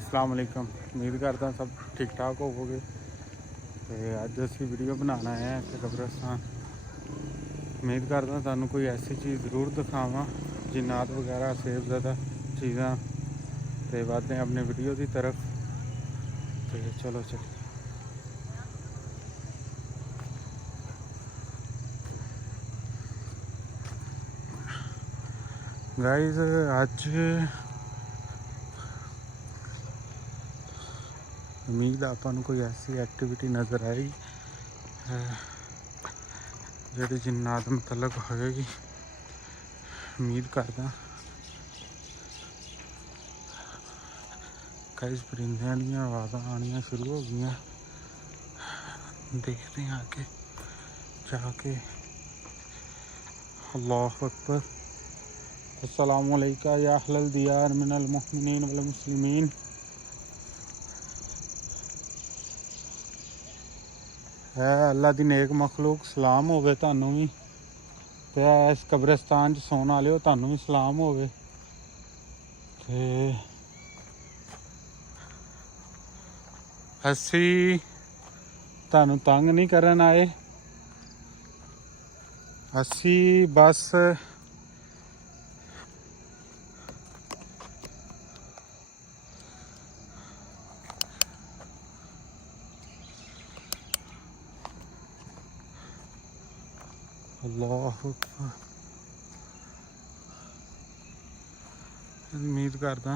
अस्सलाम वालेकुम। उम्मीद करता सब ठीक ठाक होवोगे। तो अज असी वीडियो बनाना है इत्थे कब्रिस्तान। उम्मीद करदा तुहानू कोई ऐसी चीज़ जरूर दिखावां, जिन्नात वगैरह सेबज़दा चीज़ां। तो वादे अपने वीडियो की तरफ। तो चलो चलिए गाइस। अज उम्मीद आपां कोई ऐसी एक्टिविटी नज़र आएगी जिहड़ी जिन्नात मुतलक होएगी। उम्मीद करदा कई परिंदे दी आवाज़ां आनियां शुरू हो गई। देखते हैं आगे जाके। अल्लाह अकबर। अस्सलामु अलैका या अहलल दियार मिनल मुमिनीन वल मुस्लिमीन। है अल्लाह दी नेक मखलूक, सलाम होवे तुहानू भी। ते इस कब्रिस्तान च सौन वाले तुहानू भी सलाम होवे। ते असी तुहानू तंग नहीं करन आए, असी बस अल्लाह अकबर। उम्मीद करदा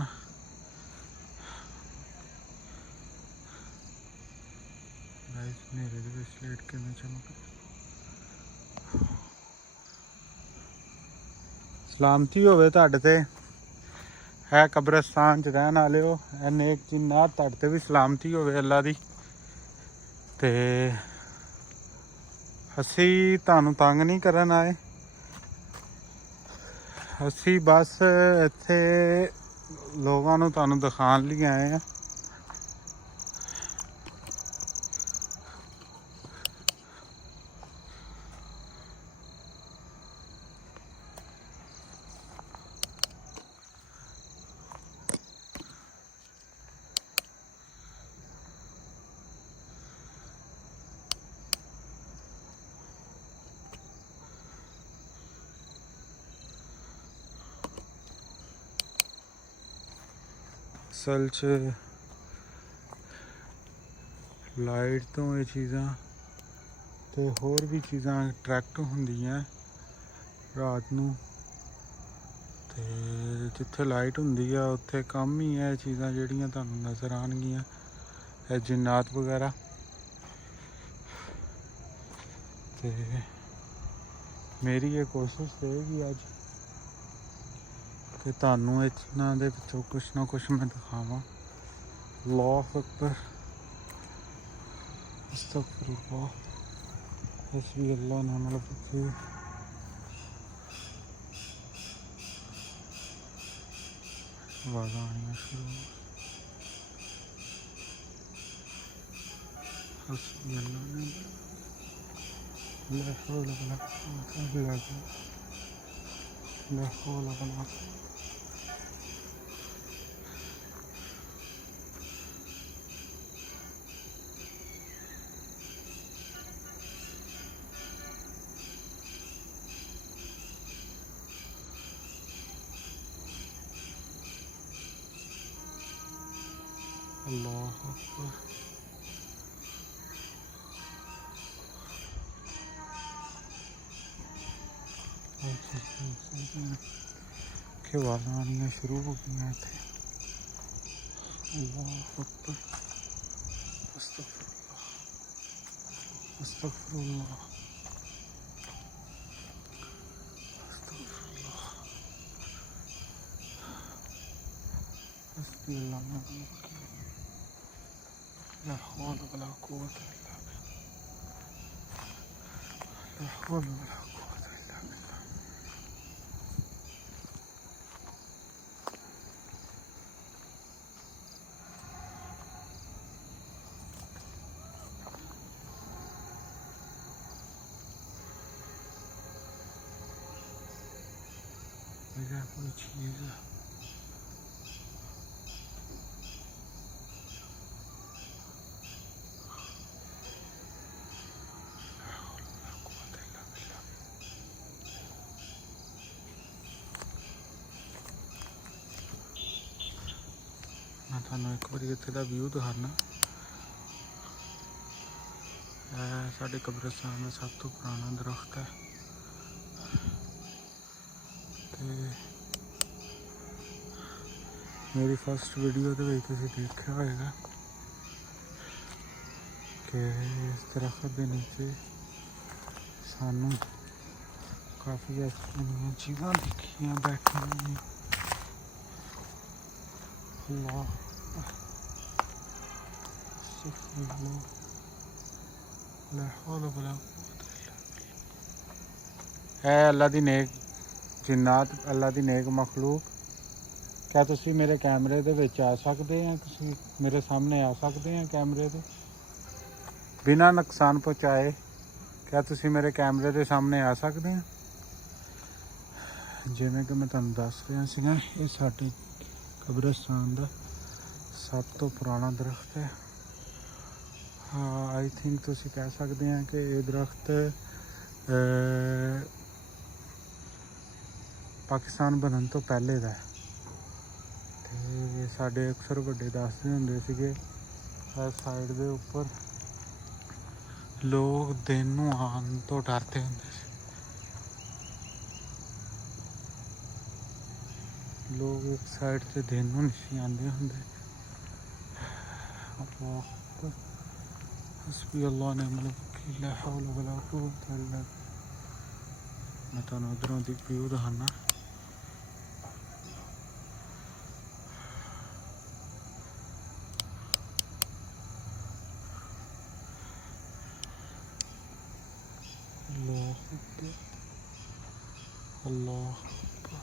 नेरे दे विच लाइट किवें चमक। सलामती होवे तुहाडे ते। है कब्रिस्तान च रहन वाले हो, नेक जिन्नात तुहाडे ते भी सलामती होवे अल्लाह दी। ते असी तुहानू तंग नहीं करन आए, असी बस इत्थे लोगों नू तुहानू दिखाण लई आए हैं। असल च लाइट तो ये चीज़ां तो होर भी चीज़ां अट्रैक्ट होंदियां रात नू। ते जिथे लाइट हुंदी है उत्थे कम ही है चीज़ां जिहड़ियां तुहानू नज़र आउणगियां, जिन्नात वगैरह। ते मेरी ये कोशिश रहेगी अज कि तुहानू इन्हां दे विचों कुछ ना कुछ मैं दिखावां। अल्लाह अकबर। अस्तगफिरुल्लाह। हस्बी अल्लाह निअमल वकील। आवाज़ आनियां शुरू। हस्बी अल्लाह निअमल ला हौला वला कुव्वता इल्ला बिल्लाह। ला हौला वला अल्लाह अकबर। के आवाज़ आनियां शुरू हो गई इत्थे। अल्लाह अकबर। अस्तगफिरुल्लाह। अस्तगफिरुल्लाह। अस्तगफिरुल्लाह। हस्बी अल्लाह निअमल वकील। ला हौला वला कुव्वता इल्ला बिल्लाह। ला हौला वला कुव्वता इल्ला बिल्लाह। कोई चीज़ मैं तुहानू एक बार इत्थे दा व्यू दिखाना। साडे कब्रिस्तान का सब तो पुराना दरख्त है। ते मेरी फर्स्ट वीडियो दे विच तुसीं देखिया होएगा कि इस दरख्त के नीचे सानू काफ़ी अच्छी चीज़ां दिखियां बैठने। अल्लाह है अल्लाह दी नेक जिन्नात, अल्लाह दी नेक मखलूक। क्या तुसी मेरे कैमरे दे विच आ सकते हैं? तुसी मेरे सामने आ सकते हैं कैमरे दे बिना नुकसान पहुँचाए? क्या तुसी मेरे कैमरे दे सामने आ सकते हैं? जिवें कि मैं तुहानू दस रहा सीगा, ये साडे कब्रिस्तान दा सब तो पुराना दरख्त है। हाँ, आई थिंक तुसी कह सकते हैं कि ये दरख्त पाकिस्तान बनने तो पहले दा है। ते साडे अक्सर वड्डे दसदे हुंदे सीगे साइड दे उपर लोग दिन नूं आन तो डरते हुंदे सी। लोग एक साइड से दिन नूं नहीं आंदे हुंदे। हस्बी अल्लाह निअमल वकील, ला हौला वला कुव्वता इल्ला बिल्लाह। मैं तुहानू उधरों दी व्यू दिखाना। अल्लाह अकबर, अल्लाह अकबर।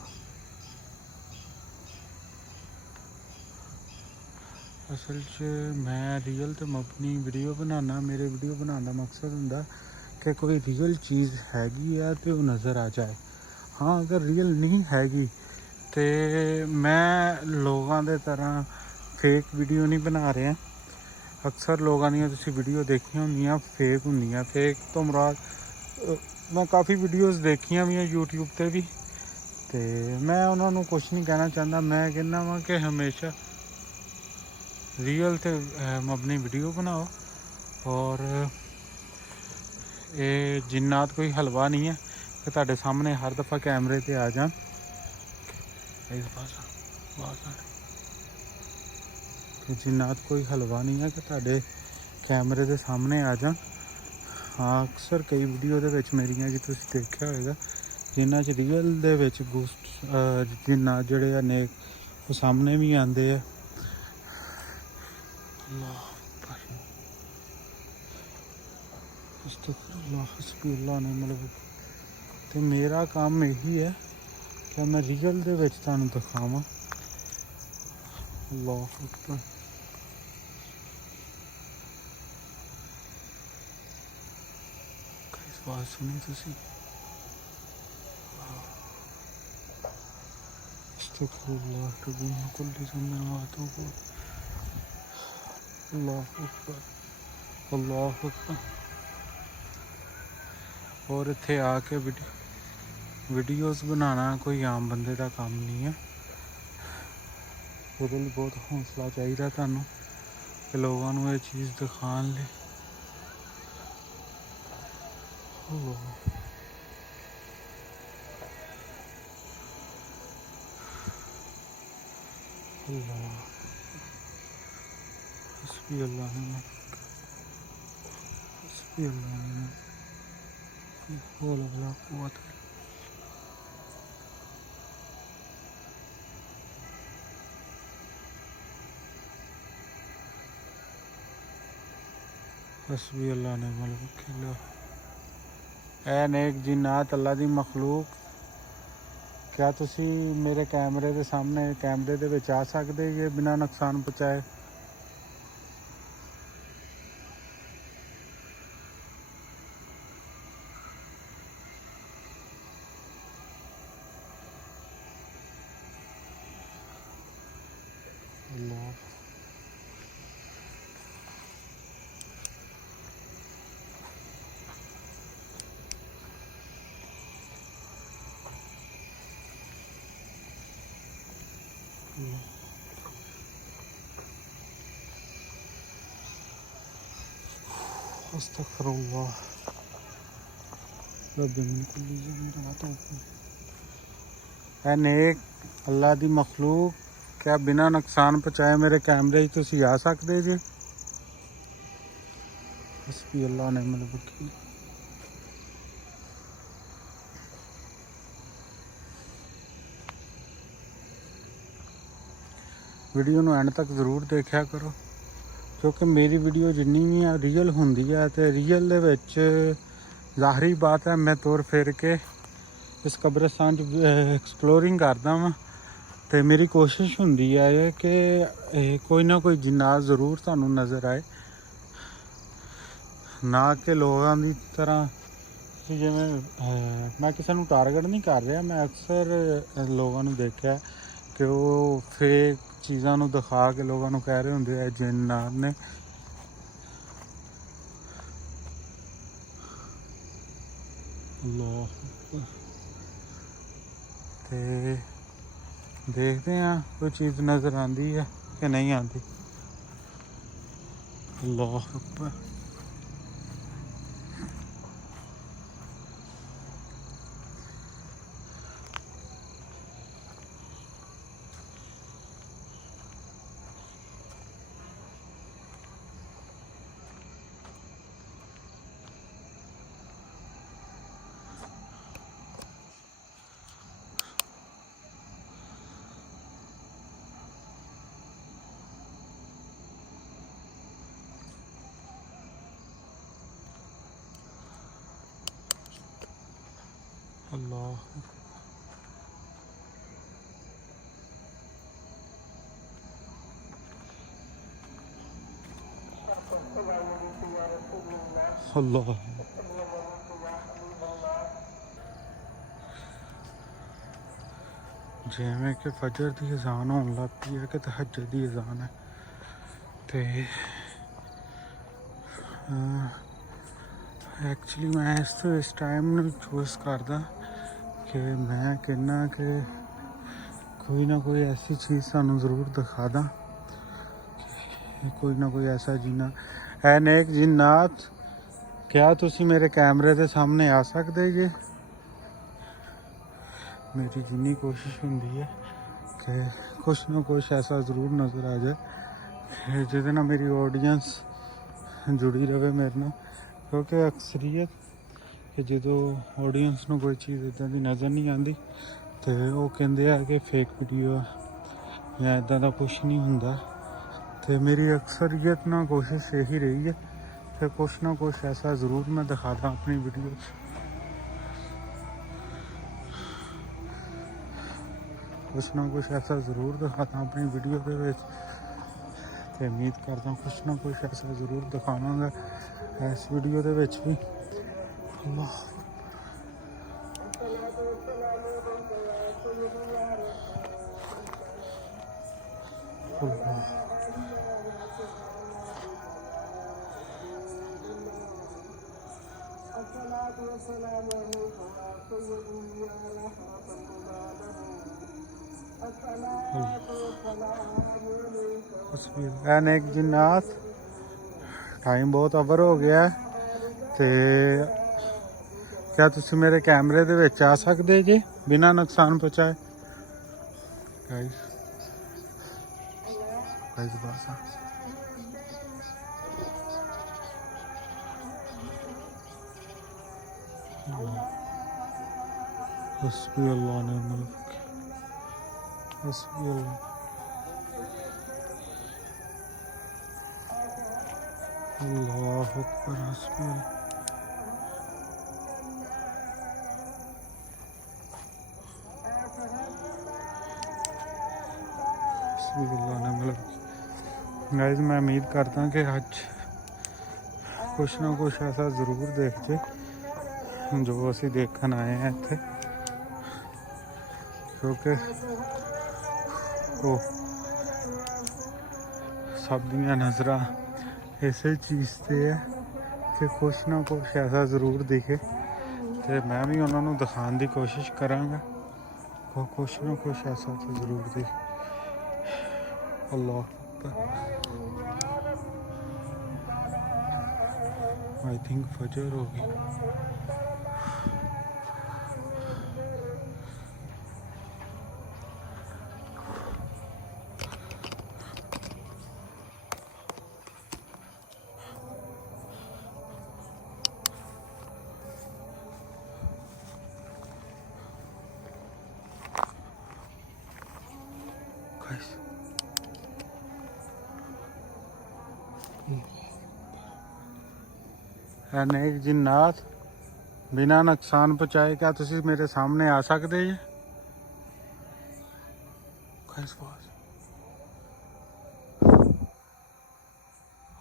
असल च मैं रियल तो अपनी वीडियो बनाना। मेरे वीडियो बनाने का मकसद हुंदा कि कोई रियल चीज़ हैगी है तो वो नज़र आ जाए। हाँ, अगर रियल नहीं हैगी तो मैं लोगों के तरह फेक वीडियो नहीं बना रहा। अक्सर लोगों दी तुसीं वीडियो देखियां होंदियां फेक होंदियां। फेक तो मुराद मैं काफ़ी वीडियोज़ देखियां भी हैं यूट्यूब पर भी। तो मैं उन्होंने कुछ नहीं कहना चाहता। मैं कहना वा कि हमेशा रियल तो अपनी वीडियो बनाओ। और ये जिन्नात कोई हलवा नहीं है कि तुहाडे सामने हर दफ़ा कैमरे ते आ जान। जिन्नात कोई हलवा नहीं है कि तुहाडे कैमरे के सामने आ जान। हाँ, अक्सर कई वीडियो दे विच मेरियां जी तुसीं देखिया होएगा जिन्हां च रियल दे विच गोस्ट जिन्नात जिहड़े नेक वो सामने भी आंदे है। अल्लाह अकबर, अस्तगफिरुल्लाह, हस्बी अल्लाह निअमल वकील। तो मेरा काम यही है कि मैं रियल दे विच तुहानू दिखावां। अल्लाह अकबर, बात सुनी तुसी? अस्तगफिरुल्लाह रब्बी मिन कुल्ली ज़ंबिन व अतूबु। अल्लाह अकबर, अल्लाह अकबर। और इत्थे आके वीडियोज़ बनाना कोई आम बंदे का काम नहीं है। ਉਹਦੇ ਲਈ बहुत हौसला चाहिए ਤੁਹਾਨੂੰ कि लोगों को ये चीज़ दिखाने ਲਈ। अल्लाह हस्बी अल्लाह हस्बी अल्लाह हौला वला कुव्वता हस्बी अल्लाह निअमल वकील। ऐ नेक जिन्नात अल्लाह दी मखलूक, क्या तुसी मेरे कैमरे के सामने कैमरे दे विच आ सकदे जे बिना नुकसान पहुँचाए? अल्लाह अस्तगफिरुल्लाह रब्बी मिन कुल्ली ज़ंबिन व तौबा। ऐ नेक अल्लाह दी मखलूक, क्या बिना नुकसान पहुँचाए मेरे कैमरे तुसी आ सकते जी? हस्बी अल्लाह निअमल वकील। वीडियो नूं एंड तक जरूर देखा करो, क्योंकि मेरी वीडियो जिन्नी भी रियल होंदी है तो रियल दे विच ज़ाहरी बात है मैं तुर फिर के इस कब्रिस्तान एक्सप्लोरिंग करदा वां, तो मेरी कोशिश होंदी है कि कोई ना कोई जिन्नात जरूर तुहानूं नज़र आए, ना कि लोगों की तरह जिवें मैं किसी नूं टारगेट नहीं कर रहा। मैं अक्सर लोगों नूं देखा कि वो फेक चीज़ों नूं दिखा के लोगों नूं कह रहे होंदे जिन्नात ने। अल्लाह ते देखते हैं कोई चीज़ नज़र आती है कि नहीं आती। अल्लाह अकबर। अल्लाह अल्लाह। जिमें कि फजर की अजान होने लग पई है कि तहज्जुद की अजान है, तो एक्चुअली मैं इस टाइम चूज़ करदा कि मैं कहना कि कोई ना कोई ऐसी चीज़ सानू ज़रूर दिखा दा, कोई ना कोई ऐसा जीना। ऐ नेक जिन्नात, क्या तुसी मेरे कैमरे के सामने आ सकते जे? मेरी जिन्नी कोशिश होंदी है कि कुछ ना कुछ ऐसा ज़रूर नज़र आ जाए जिहदे नाल मेरी ऑडियंस जुड़ी रहे मेरे नाल, क्योंकि अक्सरियत कि जो ऑडियंस नूं कोई चीज़ इदां दी नज़र नहीं आती तो वो कहते हैं कि फेक वीडियो या इदां दा कुछ नहीं हुंदा। तो मेरी अक्सरियत ना कोशिश यही रही है कि कुछ ना कुछ ऐसा ज़रूर मैं दिखाता अपनी वीडियो, कुछ ना कुछ ऐसा ज़रूर दिखाता अपनी वीडियो के विच, ते उम्मीद करता कुछ ना कुछ ऐसा ज़रूर दिखावांगा इस वीडियो के विच भी। अल्लाह अल्लाह एक जिन्नात टाइम बहुत ओवर हो गया है, तो क्या तुसी मेरे कैमरे दे विच आ सकते जी बिना नुकसान पहुँचाए? गाइस बस हस्बी अल्लाह निअमल वकील, हस्बी अल्लाह। अल्लाह अकबर। हस्बी अल्लाह निअमल वकील। गाइस मैं उम्मीद करता कि आज कुछ ना कुछ ऐसा ज़रूर देखते जो असी देखन आए हैं इत्थे, क्योंकि वो सब दियां नज़रां इस चीज़ से है कि कुछ ना कुछ ऐसा ज़रूर दिखे, तो मैं भी उन्होंने दिखाने की कोशिश करांगा कुछ ना कुछ ऐसा तो ज़रूर दिखे। अल्लाह आई थिंक फजर होगी। अनेक जिन्नात बिना नुकसान पहुँचाए, क्या तुसी मेरे सामने आ सकते जी?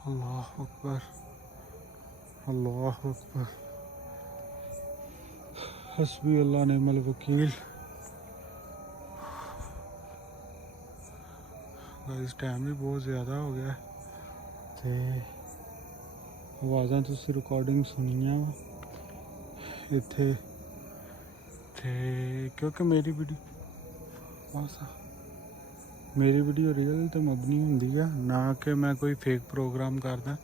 अल्लाह अकबर, अल्लाह अकबर, हस्बी अल्लाह नेमल वकील। गाइस टाइम भी बहुत ज़्यादा हो गया ते आवाज़ां तुसी रिकॉर्डिंग सुनिया वा इत्थे ते क्योंकि मेरी वीडियो रियल ते मबनी होंदी है ना कि मैं कोई फेक प्रोग्राम करदा।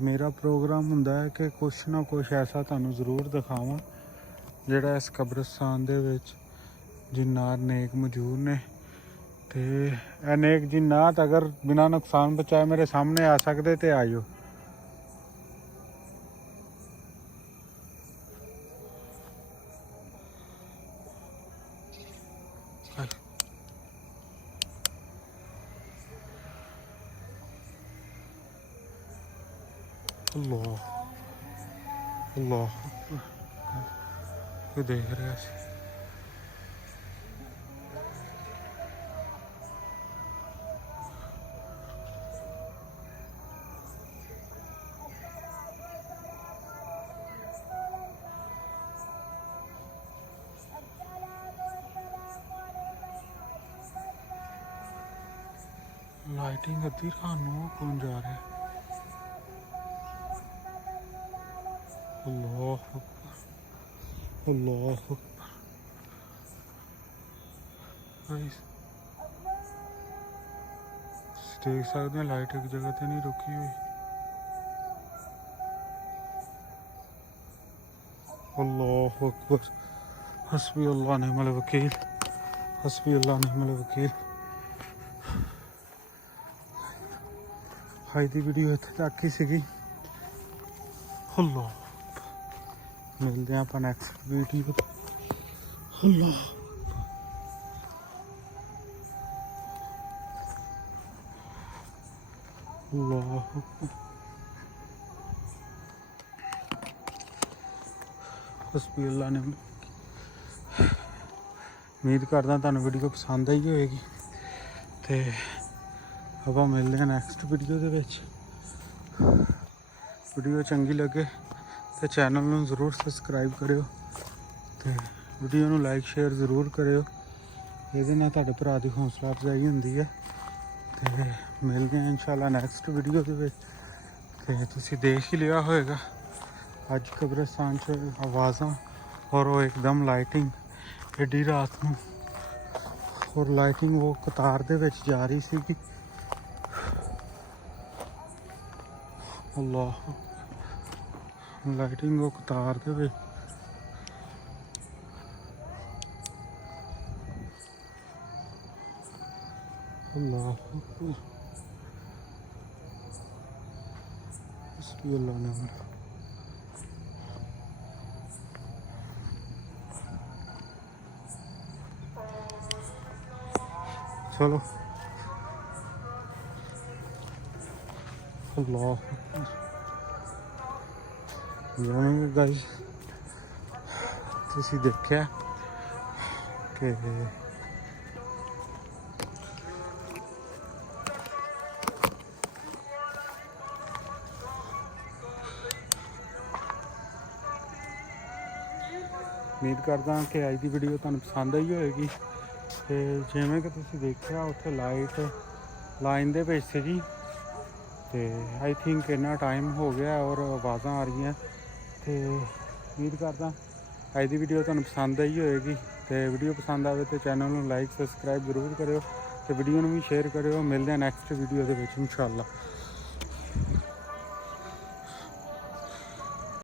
मेरा प्रोग्राम हुंदा है कि कुछ ना कुछ ऐसा तुहानू ज़रूर दिखावां जिहड़ा इस कब्रिस्तान दे विच जिन्नात नेक मौजूद ने। ते अनेक जिन्नात अगर बिना नुकसान बचाए मेरे सामने आ सकते तो आइयो। अल्लाह अल्लाह ये देख रहे हैं। लाइटिंग अद्धी रात नूं कौन जा रहा है? अल्लाह अकबर, अल्लाह अकबर। देख सकते हैं लाइट एक जगह तो नहीं रुकी हुई। अल्लाह अकबर, हस्बी अल्लाह नेमल वकील, हस्बी अल्लाह नेमल वकील। आज की वीडियो इत्थे तक ही सीगी। अल्लाह मिलते हैं आप नैक्सट वीडियो। अल्लाह अल्लाह हस्बी अल्लाह ने। उम्मीद करदा तुहानू वीडियो पसंद आई होएगी ते ਆਪਾਂ मिलते हैं नैक्सट वीडियो दे विच। वीडियो चंगी लगे तो चैनल नूं ज़रूर सबसक्राइब करियो ते वीडियो नूं लाइक शेयर ज़रूर करियो। इहदे नाल तुहाडे भरा दी हौसला अफजाई हुंदी है। ते मिलते हैं इंशाअल्लाह नैक्सट वीडियो दे विच। ते तुसीं देख ही लिया होएगा अज कब्रिस्तान च आवाज़ां और वो एकदम लाइटिंग एडी रात नूं और लाइटिंग वो कतार दे विच जा रही सी। अल्लाह लाइटिंग वो कतार दे विच अल्लाह हस्बी अल्लाह नेमल। चलो अल्लाह गाइस तुसी देखिया कि उम्मीद करदा कि अज की वीडियो तुहानू पसंद आई होएगी। तो जिवें कि तुसीं देखिया उत्थे लाइट लाइन दे विच सीगी ते आई थिंक इन्ना टाइम हो गया और आवाज़ां आ रही हैं। तो उम्मीद करदा अज की वीडियो तुहानू पसंद आई होएगी। तो वीडियो पसंद आए तो चैनल नूं लाइक सबसक्राइब जरूर करियो ते वीडियो नूं भी शेयर करियो। मिलदे हैं नैक्सट वीडियो दे विच इंशाअल्लाह।